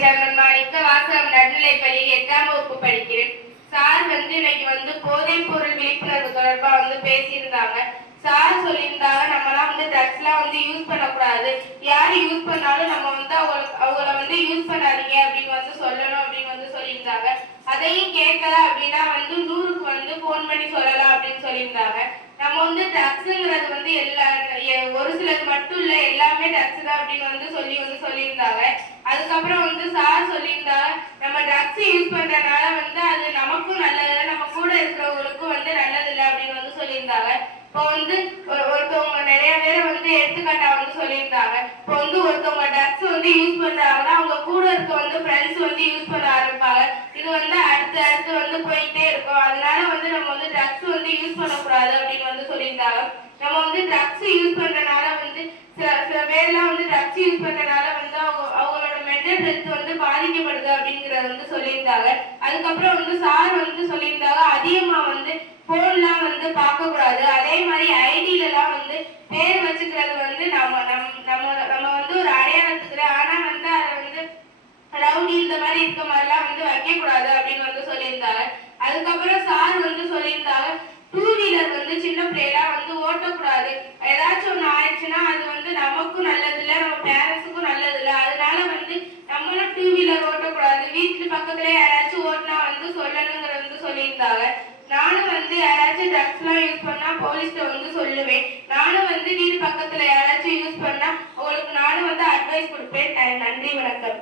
Chairman மாணிக்க வாசகம் நடுநிலைப்பள்ளியில் 8ஆம் வகுப்பு படிக்கிறேன். சார் இன்னைக்கு போதைப் பொருள் விழிப்புணர்வு தொடர்பா பேசியிருந்தாங்க. சார் சொல்லியிருந்தாங்க நம்மலாம் ட்ரக்ஸ்லாம் யூஸ் பண்ணக்கூடாது, யாரு யூஸ் பண்ணாலும் நம்ம அவங்கள யூஸ் பண்ணாதீங்க அப்படின்னு சொல்லணும் அப்படின்னு சொல்லியிருந்தாங்க. அதையும் கேட்கல அப்படின்னா 100க்கு போன் பண்ணி சொல்லலாம் அப்படின்னு சொல்லியிருந்தாங்க. நம்ம ட்ரக்ஸ்ங்கிறது எல்லா ஒரு சிலருக்கு மட்டும் இல்ல, எல்லாமே ட்ரக்ஸ் தான் அப்படின்னு சொல்லியிருந்தாங்க. அதுக்கப்புறம் சார் சொல்லியிருந்தாங்க நம்ம ட்ரக்ஸ் யூஸ் பண்றதுனால அது நமக்கும் நல்லதில்லை, நம்ம கூட இருக்கிறவங்களுக்கும் நல்லது இல்லை அப்படின்னு சொல்லியிருந்தாங்க. இப்போ ஒருத்தவங்க நிறைய பேரை எடுத்துக்காட்டா சொல்லியிருந்தாங்க. இப்போ ஒருத்தவங்க ட்ரக்ஸ் யூஸ் பண்றாங்கன்னா அவங்க கூட இருக்க ஃப்ரெண்ட்ஸ் யூஸ் பண்ண ஆரம்பிப்பாங்க. இது அடுத்து போயிட்டே இருக்கும். அதனால நம்ம ட்ரக்ஸ் யூஸ் பண்ணக்கூடாது அப்படின்னு சொல்லியிருந்தாங்க. நம்ம ட்ரக்ஸ் யூஸ் பண்றதுனால சில பேர்லாம் ட்ரக்ஸ் யூஸ் பண்றதுனால அவங்களோட மென்டல் ஹெல்த் பாதிக்கப்படுது அப்படிங்கறத சொல்லியிருந்தாங்க. அதுக்கப்புறம் சார் சொல்லியிருந்தாங்க அதிகமா போன்லாம் பார்க்க கூடாது. அதே மாதிரி ஐடியில எல்லாம் பேர் வச்சுக்கிறது நம்ம ஒரு அடையாளத்துக்கு, ஆனா அதை ரவுடி இந்த மாதிரி இருக்க மாதிரிலாம் வைக்க கூடாது அப்படின்னு சொல்லியிருந்தாங்க. அதுக்கப்புறம் சார் சொல்லியிருந்தாங்க 2 வீலர் சின்ன பிள்ளைலாம் ஓட்டக்கூடாது. ஏதாச்சும் ஒண்ணு ஆயிடுச்சுன்னா அது நமக்கும் நல்லது இல்லை, நம்ம பேரண்ட்ஸுக்கும் நல்லது இல்லை. அதனால நம்மளும் 2 வீலர் ஓட்டக்கூடாது. வீட்டுல பக்கத்துல யாராச்சும் ஓட்டினா சொல்லணுங்கிறத சொல்லியிருந்தாங்க. நானும் யாராச்சும் ட்ரக்ஸ்லாம் யூஸ் பண்ணா போலீஸ்ட சொல்லுவேன். நானும் வீடு பக்கத்துல யாராச்சும் யூஸ் பண்ணா அவங்களுக்கு நானும் அட்வைஸ் கொடுப்பேன். நன்றி, வணக்கம்.